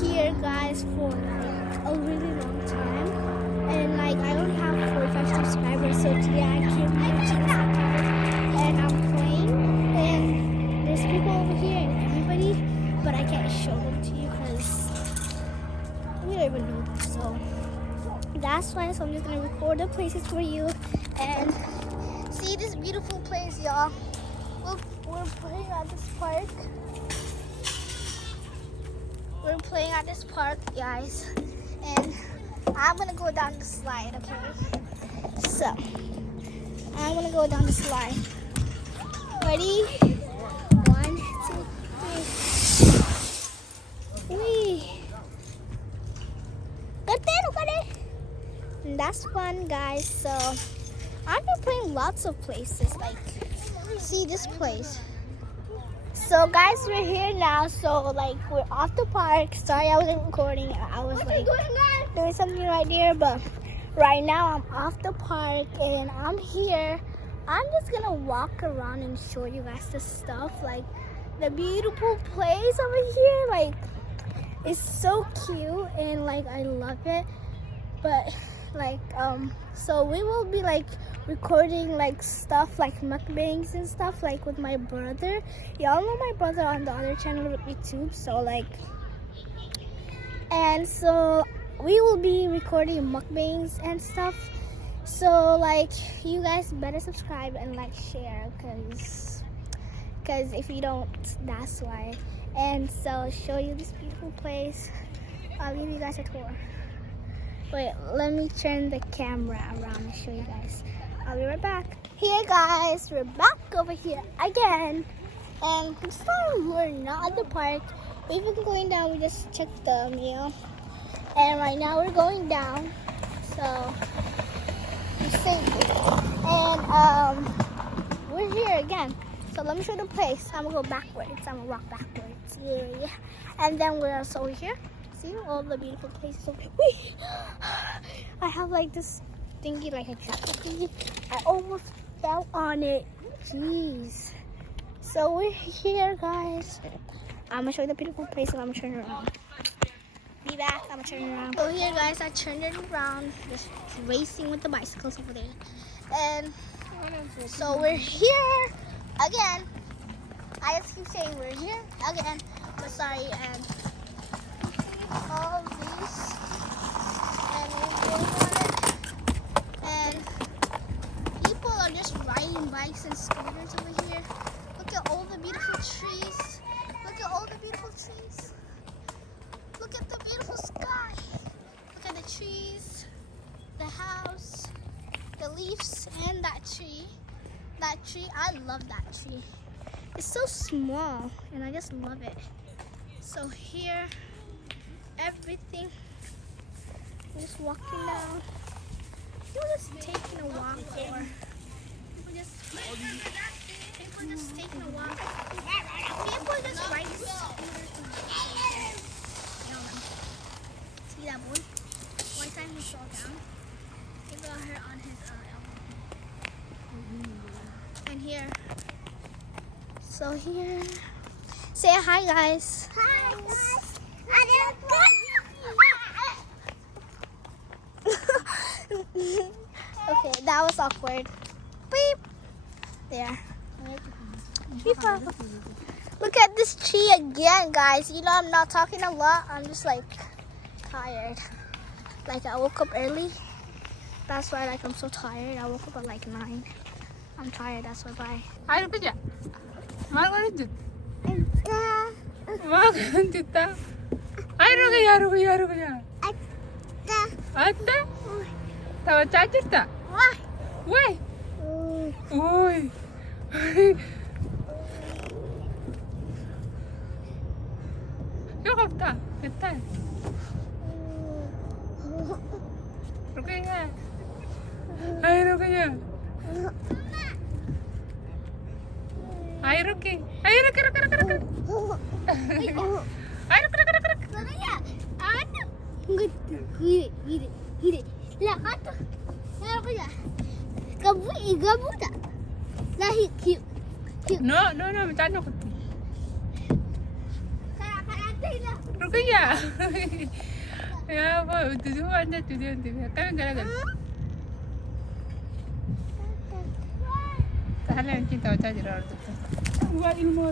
here, guys, for like a really long time, and like I only have 45 subscribers, so today I came here to this park and I'm playing, and there's people over here and everybody, but I can't show them to you because we don't even know them, so that's why. So I'm just gonna record the places for you and see this beautiful place, y'all. We're playing at this park. We're playing at this park, guys, and I'm gonna go down the slide, okay? So I'm gonna go down the slide. Ready? 1, 2, 3. Whee! And that's fun, guys. So I've been playing lots of places. Like, see this place. So guys, we're here now. So like, we're off the park. Sorry, I wasn't recording. I was like doing something right there, but right now I'm off the park and I'm here. I'm just gonna walk around and show you guys the stuff, like the beautiful place over here. Like, it's so cute and like I love it. But like so we will be like recording like stuff like mukbangs and stuff like with my brother. Y'all know my brother on the other channel with YouTube, so like, and so we will be recording mukbangs and stuff. So like, you guys better subscribe and like share, because if you don't, that's why. And so show you this beautiful place. I'll give you guys a tour. Wait, let me turn the camera around and show you guys. I'll be right back. Here, guys, we're back over here again. And this time we're not at the park. We've been going down. We just checked the meal. And right now we're going down. So, we're safe. And we're here again. So let me show you the place. I'm gonna go backwards. I'm gonna walk backwards. Yeah. And then we're also over here. See all the beautiful places over here. Whee! I have like this thingy, like a jacket thingy. I almost fell on it. Jeez. So we're here, guys. I'm gonna show you the beautiful place and I'm gonna turn it around. Be back. I'm gonna turn it around. So here, guys, I turned it around. Just racing with the bicycles over there. And so we're here again. I just keep saying we're here again. But sorry, and all these, and we're going on it, and people are just riding bikes and scooters over here. Look at all the beautiful trees. Look at all the beautiful trees. Look at the beautiful sky. Look at the trees, the house, the leaves, and that tree. That tree, I love that tree. It's so small and I just love it. So here, everything. I'm just walking down. People just taking a walk, or people just taking a walk. People just riding scooters. See that boy? One time he fell down. He got hurt on his elbow. And here. So here. Say hi, guys. Hi, guys. Okay, that was awkward. Beep. There. Beep. Look at this tree again, guys. You know, I'm not talking a lot. I'm just like tired. Like, I woke up early. That's why like I'm so tired. I woke up at like 9. I'm tired. That's why. Bye. Ayo kerja. Mau lanjut. Mau lanjut tak? Ayo kerja. Ada. Tahu cacat tak? Woi. Woi. Yuk tak? Kita. Rukanya. Ayo kerja. Ayo Ruki. Ayo Ruki. Ayo Gini. Lah kata. Lah apa ya? Gabu tak? Lah hiu. No, macam mana kuti? Kalau Rukiya. Ya boy, itu semua aja nanti. Kami gara-gara. Tahan yang kita baca di luar tuh. Gua ilmu.